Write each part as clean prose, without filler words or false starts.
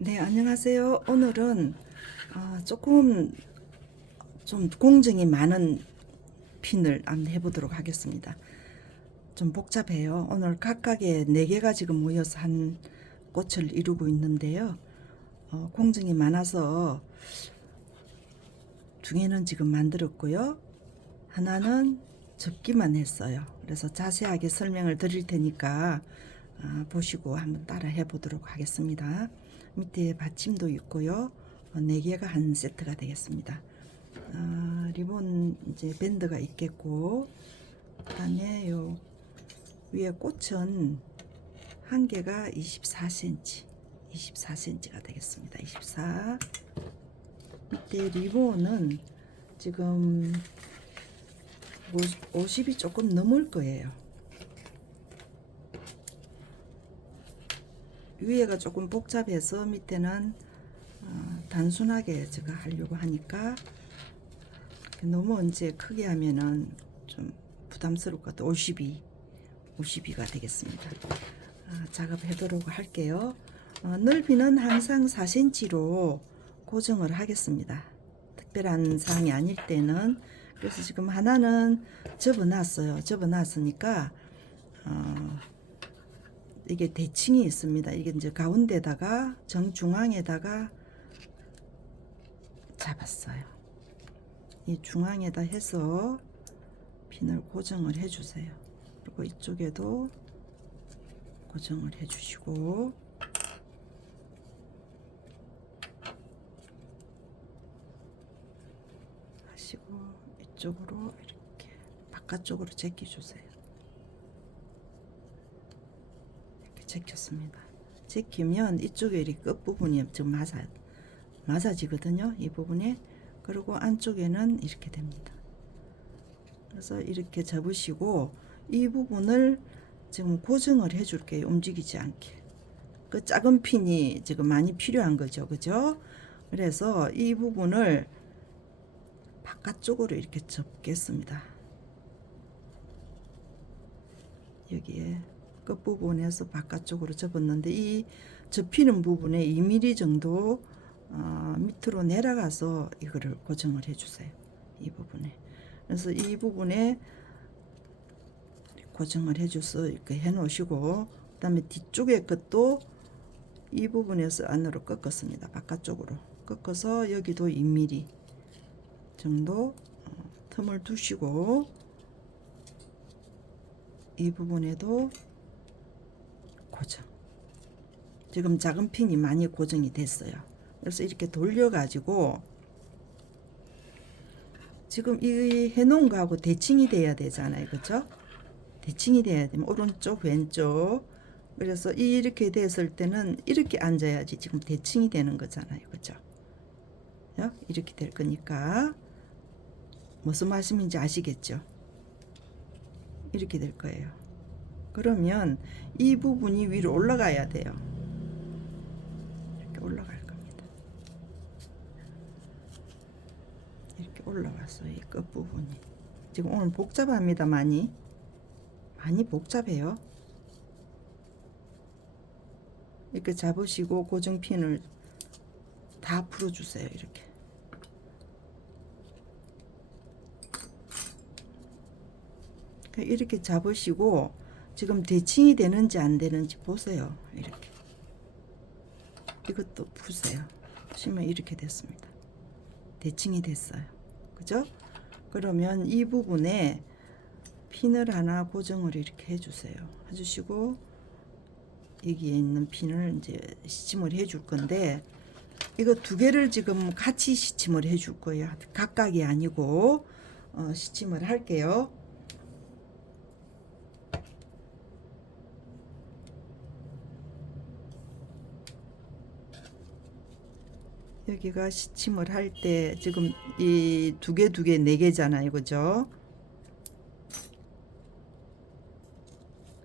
네, 안녕하세요. 오늘은 조금 좀 공정이 많은 핀을 한번 해보도록 하겠습니다. 좀 복잡해요. 오늘 각각의 4개가 지금 모여서 한 꽃을 이루고 있는데요. 공정이 많아서 2개는 지금 만들었고요. 하나는 접기만 했어요. 그래서 자세하게 설명을 드릴 테니까 보시고 한번 따라 해보도록 하겠습니다. 밑에 받침도 있고요. 4개가 한 세트가 되겠습니다. 리본 이제 밴드가 있겠고, 그다음에 요 위에 꽃은 한 개가 24cm, 24cm가 되겠습니다. 24. 밑에 리본은 지금 50이 조금 넘을 거예요. 위에가 조금 복잡해서 밑에는 단순하게 제가 하려고 하니까 너무 이제 크게 하면은 좀 부담스러울 것 같아요. 52가 되겠습니다. 작업하도록 할게요. 넓이는 항상 4cm로 고정을 하겠습니다. 특별한 사항이 아닐 때는. 그래서 지금 하나는 접어놨어요. 접어놨으니까 이게 대칭이 있습니다. 이게 이제 가운데다가 정중앙에다가 잡았어요. 이 중앙에다 해서 핀을 고정을 해주세요. 그리고 이쪽에도 고정을 해주시고, 하시고 이쪽으로 이렇게 바깥쪽으로 제껴주세요. 이렇게 제꼈습니다. 제끼면 이쪽에 이 끝부분이 좀 맞아지거든요. 이 부분에. 그리고 안쪽에는 이렇게 됩니다. 그래서 이렇게 잡으시고 이 부분을 지금 고정을 해 줄게요. 움직이지 않게. 그 작은 핀이 지금 많이 필요한 거죠. 그죠? 그래서 이 부분을 바깥쪽으로 이렇게 접겠습니다. 여기에 끝부분에서 바깥쪽으로 접었는데 이 접히는 부분에 2mm 정도 밑으로 내려가서 이거를 고정을 해주세요. 이 부분에. 그래서 이 부분에 고정을 해줘서 이렇게 해 놓으시고, 그 다음에 뒤쪽의 것도 이 부분에서 안으로 꺾었습니다. 바깥쪽으로 꺾어서 여기도 2mm 정도 틈을 두시고, 이 부분에도 고정. 지금 작은 핀이 많이 고정이 됐어요. 그래서 이렇게 돌려 가지고 지금 이 해놓은 거하고 대칭이 돼야 되잖아요. 그죠? 대칭이 돼야 되면 오른쪽 왼쪽. 그래서 이렇게 됐을 때는 이렇게 앉아야지 지금 대칭이 되는 거잖아요. 그죠? 이렇게 될 거니까 무슨 말씀인지 아시겠죠? 이렇게 될 거예요. 그러면 이 부분이 위로 올라가야 돼요. 이렇게 올라갈 겁니다. 이렇게 올라가서 이 끝부분이 지금 오늘 복잡합니다. 많이 복잡해요. 이렇게 잡으시고 고정핀을 다 풀어주세요. 이렇게 잡으시고 지금 대칭이 되는지 안 되는지 보세요. 이렇게 이것도 푸세요. 푸시면 이렇게 됐습니다. 대칭이 됐어요. 그죠? 그러면 이 부분에 핀을 하나 고정을 이렇게 해주세요. 해주시고 여기에 있는 핀을 이제 시침을 해줄 건데, 이거 2개를 지금 같이 시침을 해줄 거예요. 각각이 아니고 시침을 할게요. 여기가 시침을 할 때 지금 이 2개 4개잖아요. 그죠?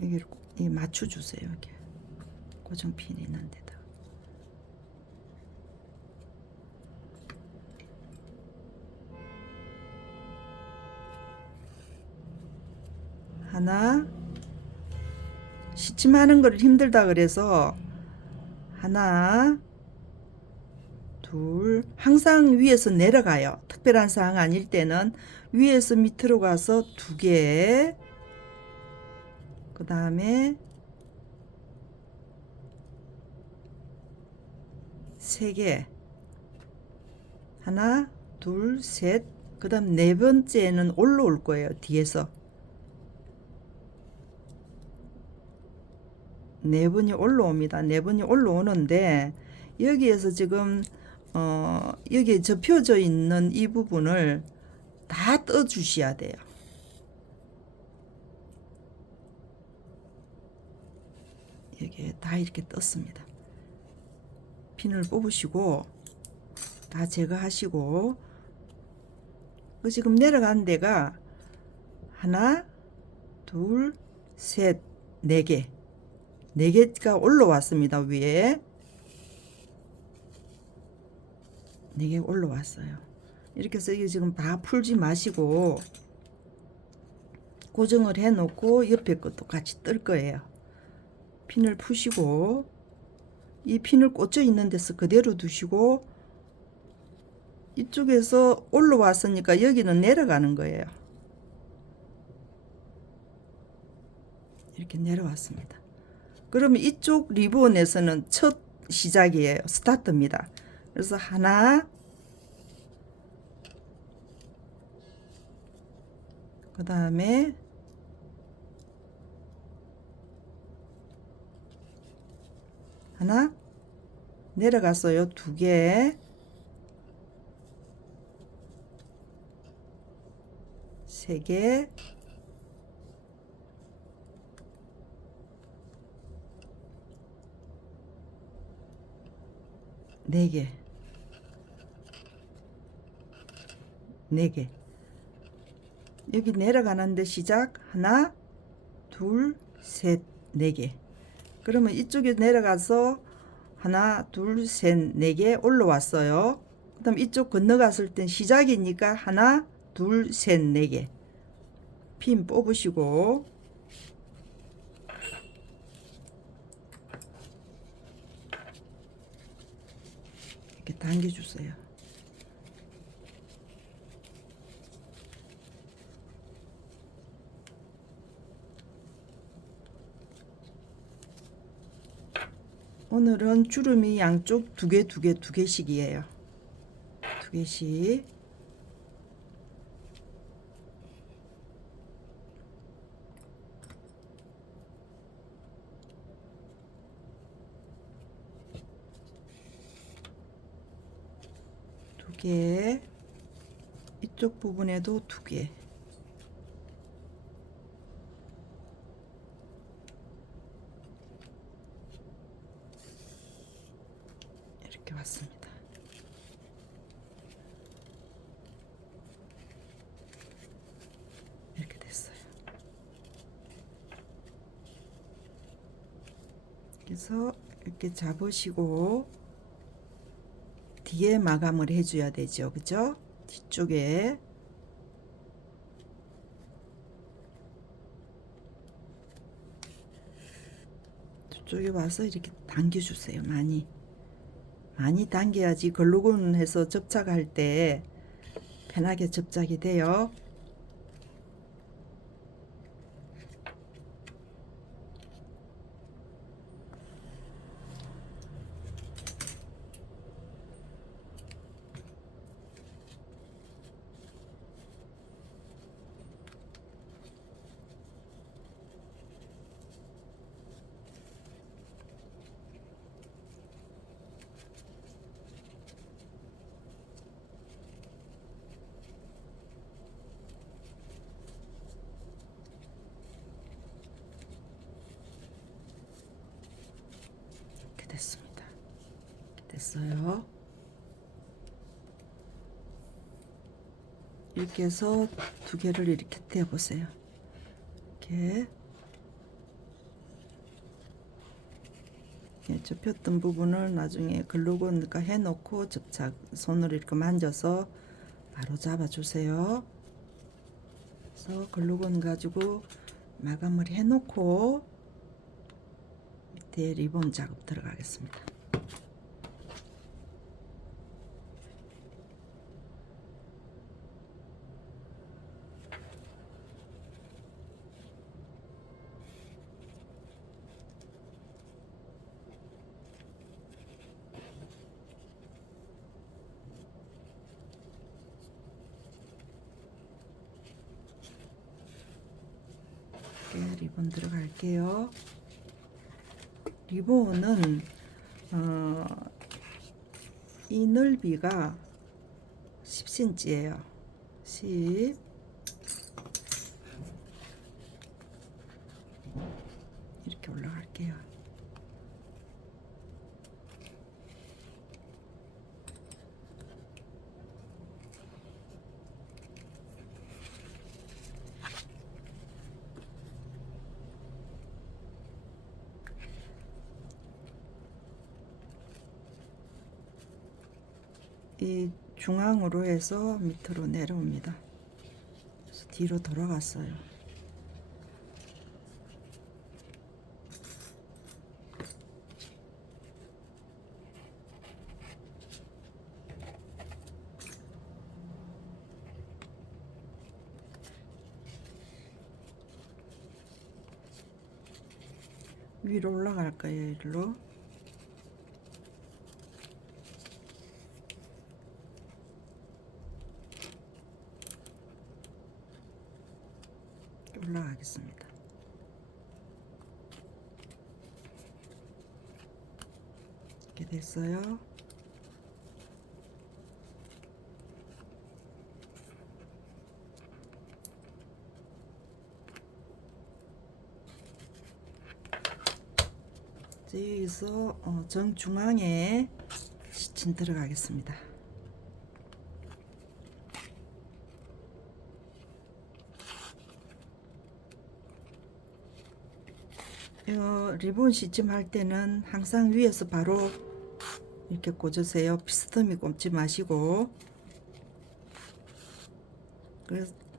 여기를 맞춰주세요. 여기 고정핀이 있는 데다. 하나, 시침하는 걸 힘들다 그래서 하나, 둘, 항상 위에서 내려가요. 특별한 사항 아닐 때는 위에서 밑으로 가서 2개, 그 다음에 3개, 하나, 둘, 셋, 그 다음 4번째는 올라올 거예요. 뒤에서 4번이 올라옵니다. 4번이 올라오는데 여기에서 지금 여기에 접혀져 있는 이 부분을 다 떠 주셔야 돼요. 여기에 다 이렇게 떴습니다. 핀을 뽑으시고 다 제거하시고, 지금 내려간 데가 하나, 둘, 셋, 4개, 4개가 올라왔습니다. 위에 4개 올라왔어요. 이렇게 해서 이게 지금 다 풀지 마시고 고정을 해 놓고 옆에 것도 같이 뜰 거예요. 핀을 푸시고 이 핀을 꽂혀 있는 데서 그대로 두시고 이쪽에서 올라왔으니까 여기는 내려가는 거예요. 이렇게 내려왔습니다. 그러면 이쪽 리본에서는 첫 시작이에요. 스타트입니다. 그래서 하나, 그 다음에 하나, 내려갔어요. 2개, 3개, 4개, 4개. 여기 내려가는데 시작 하나, 둘, 셋, 4개. 그러면 이쪽에 내려가서 하나, 둘, 셋, 4개 올라왔어요. 그 다음 이쪽 건너갔을 땐 시작이니까 하나, 둘, 셋, 4개. 핀 뽑으시고 이렇게 당겨주세요. 오늘은 주름이 양쪽 2개, 2개, 2개씩이에요. 2개씩. 이쪽 부분에도 2개. 이렇게 왔습니다. 이렇게 됐어요. 그래서 이렇게 잡으시고 뒤에 마감을 해줘야 되죠. 그죠? 뒤쪽에 뒤쪽에 와서 이렇게 당겨주세요. 많이 당겨야지 글루건 해서 접착할 때 편하게 접착이 돼요. 됐습니다. 됐어요. 이렇게 해서 2개를 이렇게 떼어보세요. 이렇게 접혔던 부분을 나중에 글루건 해놓고 접착 손으로 이렇게 만져서 바로 잡아주세요. 그래서 글루건 가지고 마감을 해놓고 밑에 리본 작업 들어가겠습니다. 리본 들어갈게요. 리본은 이 넓이가 10cm예요. 10 이렇게 올라갈게요. 이 중앙으로 해서 밑으로 내려옵니다. 그래서 뒤로 돌아갔어요. 위로 올라갈 거예요. 일로. 올라가겠습니다. 이렇게 됐어요. 여기서 정중앙에 스친 들어가겠습니다. 리본 시침 할 때는 항상 위에서 바로 이렇게 꽂으세요. 피스텀이 꼽지 마시고.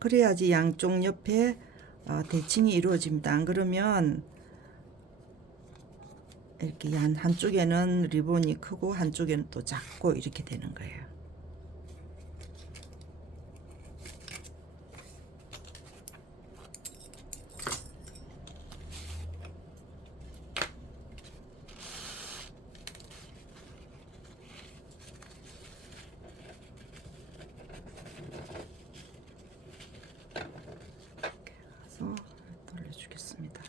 그래야지 양쪽 옆에 대칭이 이루어집니다. 안 그러면 이렇게 한쪽에는 리본이 크고 한쪽에는 또 작고 이렇게 되는 거예요. 돌려주겠습니다.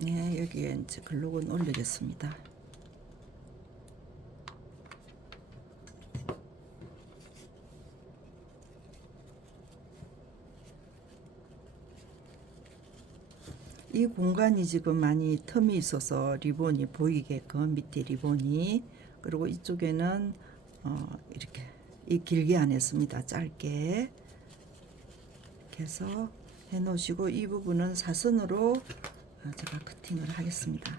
네, 여기에 이제 글루건 올리겠습니다. 이 공간이 지금 많이 틈이 있어서 리본이 보이게끔 밑에 리본이, 그리고 이쪽에는 이렇게 이 길게 안 했습니다. 짧게 이렇게 해서 해 놓으시고, 이 부분은 사선으로 제가 커팅을 하겠습니다.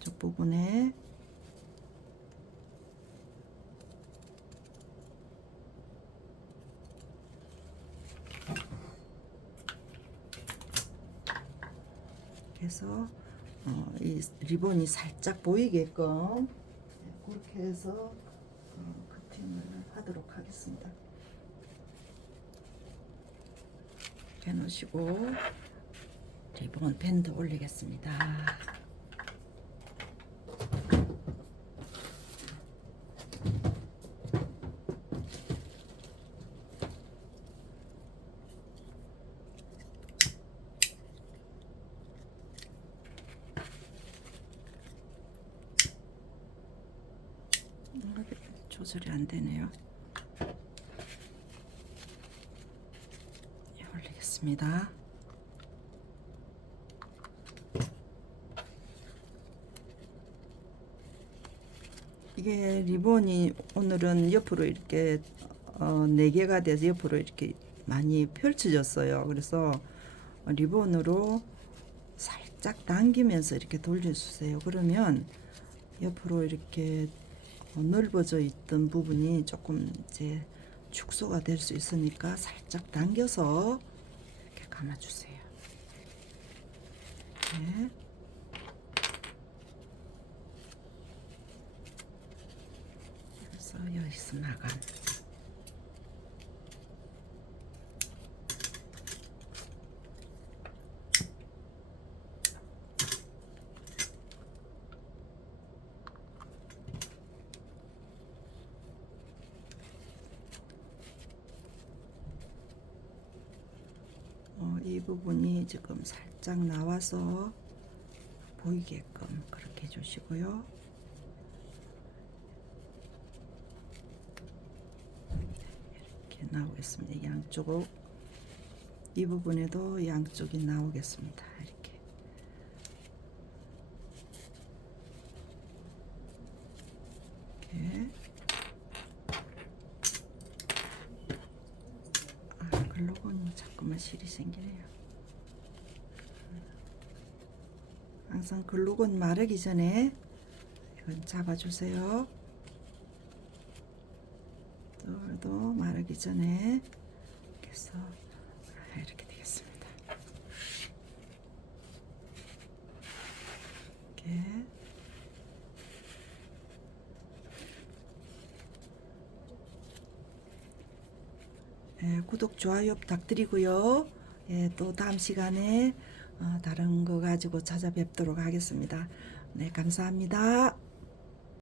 쪽 부분에 해서 이 리본이 살짝 보이게끔 그렇게 해서 커팅을 하도록 하겠습니다. 이렇게 놓으시고 리본 밴드 올리겠습니다. 조절이 안 되네요. 올리겠습니다. 이게 리본이 오늘은 옆으로 이렇게 4개가 돼서 옆으로 이렇게 많이 펼쳐졌어요. 그래서 리본으로 살짝 당기면서 이렇게 돌려주세요. 그러면 옆으로 이렇게 넓어져 있던 부분이 조금 이제 축소가 될 수 있으니까 살짝 당겨서 이렇게 감아주세요. 네. 그래서 여기서 나간 이 부분이 지금 살짝 나와서 보이게끔 그렇게 해주시고요. 이렇게 나오겠습니다. 양쪽 이 부분에도 양쪽이 나오겠습니다. 이렇게. 이렇게. 글루건이 자꾸만 실이 생기네요. 항상 글루건 마르기 전에 이건 잡아주세요. 또 마르기 전에 이렇게 해서 이렇게 되겠습니다. 이렇게. 예, 구독, 좋아요 부탁드리고요. 예, 또 다음 시간에 다른 거 가지고 찾아뵙도록 하겠습니다. 네, 감사합니다.